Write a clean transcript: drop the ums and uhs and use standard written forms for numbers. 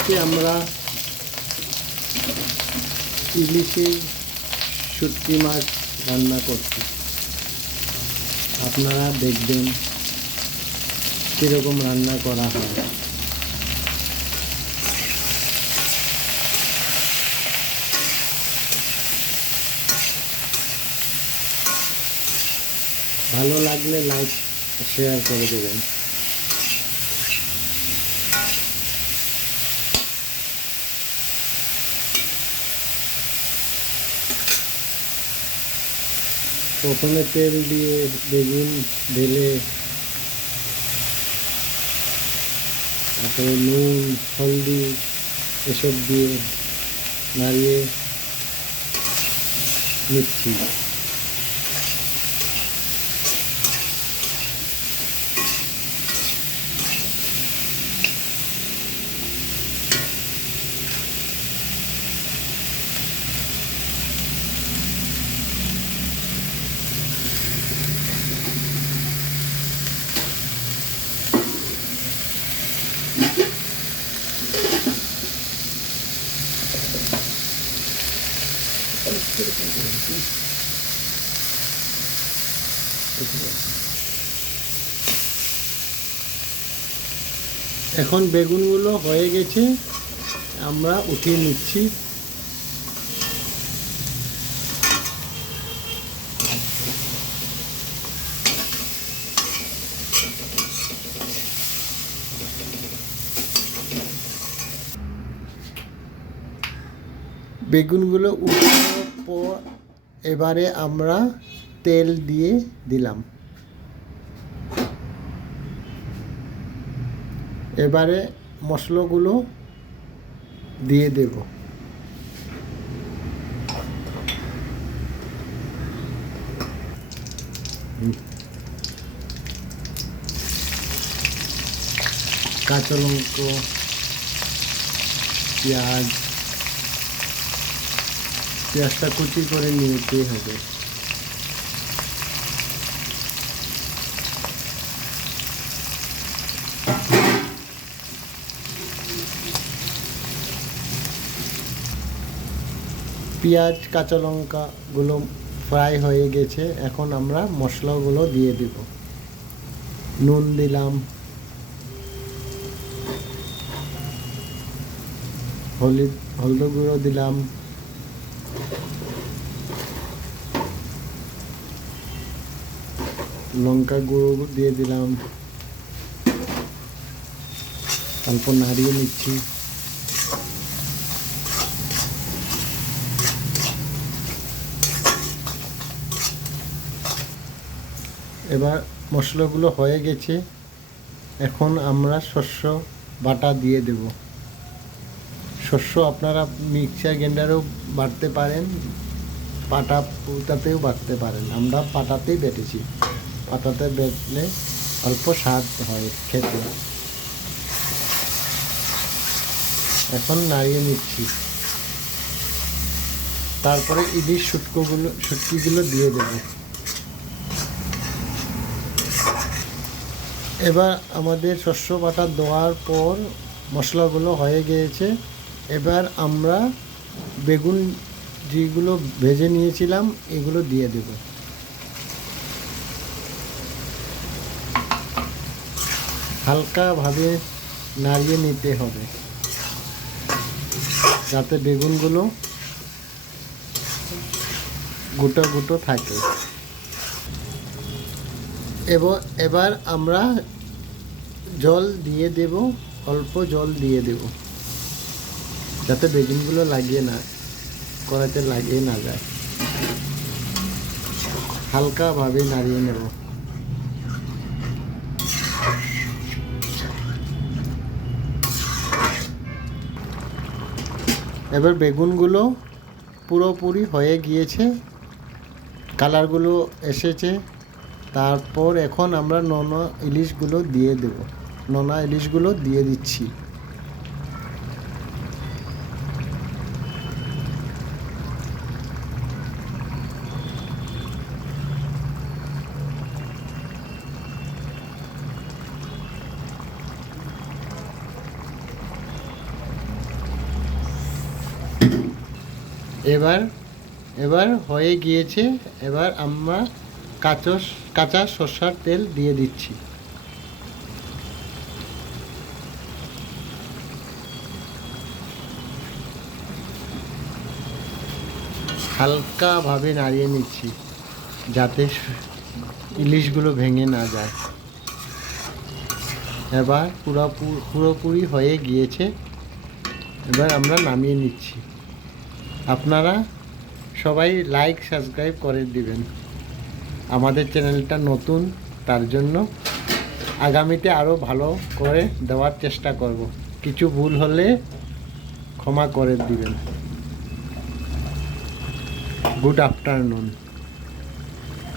আজকে আমরা ইলিশের শুটকি মাছ রান্না করছি। আপনারা দেখবেন কীরকম রান্না করা হয়। ভালো লাগলে লাইক শেয়ার করে দেবেন। প্রথমে তেল দিয়ে বেগুন ঢেলে তারপরে নুন হলদি এসব দিয়ে নাড়িয়ে নিচ্ছি। এখন বেগুনগুলো হয়ে গেছে, আমরা উঠিয়ে নিচ্ছি। বেগুনগুলো উঠানোর পর এবারে আমরা তেল দিয়ে দিলাম। এবারে মশলাগুলো দিয়ে দেব। কাঁচা লঙ্কা, পেঁয়াজটা কুচি করে নিতে হবে। পেঁয়াজ কাঁচা লঙ্কাগুলো ফ্রাই হয়ে গেছে, এখন আমরা মশলাগুলো দিয়ে দেব। নুন দিলাম, হলুদ গুঁড়ো দিলাম, লঙ্কা গুঁড়ো দিয়ে দিলাম, অল্প নাড়িয়ে নিচ্ছি। এবার মশলাগুলো হয়ে গেছে, এখন আমরা শস্য বাটা দিয়ে দেব। শস্য আপনারা মিক্সার গ্রাইন্ডারেও বাটতে পারেন, পাটা পুতাতেও বাটতে পারেন। আমরা পাটাতেই বেটেছি, পাটাতে বেটলে অল্প স্বাদ হয় খেতে। এখন নাড়িয়ে নিচ্ছি, তারপরে ইলিশ শুটকিগুলো দিয়ে দেব। এবার আমাদের শস্য বাটা দেওয়ার পর মশলাগুলো হয়ে গিয়েছে। এবার আমরা বেগুন যেগুলো ভেজে নিয়েছিলাম এগুলো দিয়ে দেব। হালকাভাবে নাড়িয়ে নিতে হবে যাতে বেগুনগুলো গুঁটো গুঁটো থাকে। এবার আমরা জল দিয়ে দেব, অল্প জল দিয়ে দেব যাতে বেগুনগুলো কড়াইতে লাগিয়ে না যায়। হালকাভাবে নাড়িয়ে নেব। এবার বেগুনগুলো পুরোপুরি হয়ে গিয়েছে, কালারগুলো এসেছে। তারপর এখন আমরা নোনা ইলিশগুলো দিয়ে দেব। নোনা ইলিশগুলো দিয়ে দিচ্ছি। এবার এবার হয়ে গিয়েছে। এবার আমরা কাঁচা সরষার তেল দিয়ে দিচ্ছি। হালকাভাবে নাড়িয়ে নিচ্ছি যাতে ইলিশগুলো ভেঙে না যায়। এবার পুরোপুরি হয়ে গিয়েছে। এবার আমরা নামিয়ে নিচ্ছি। আপনারা সবাই লাইক সাবস্ক্রাইব করে দিবেন। আমাদের চ্যানেলটা নতুন, তার জন্য আগামীতে আরও ভালো করে দেওয়ার চেষ্টা করব। কিছু ভুল হলে ক্ষমা করে দিবেন। Good afternoon.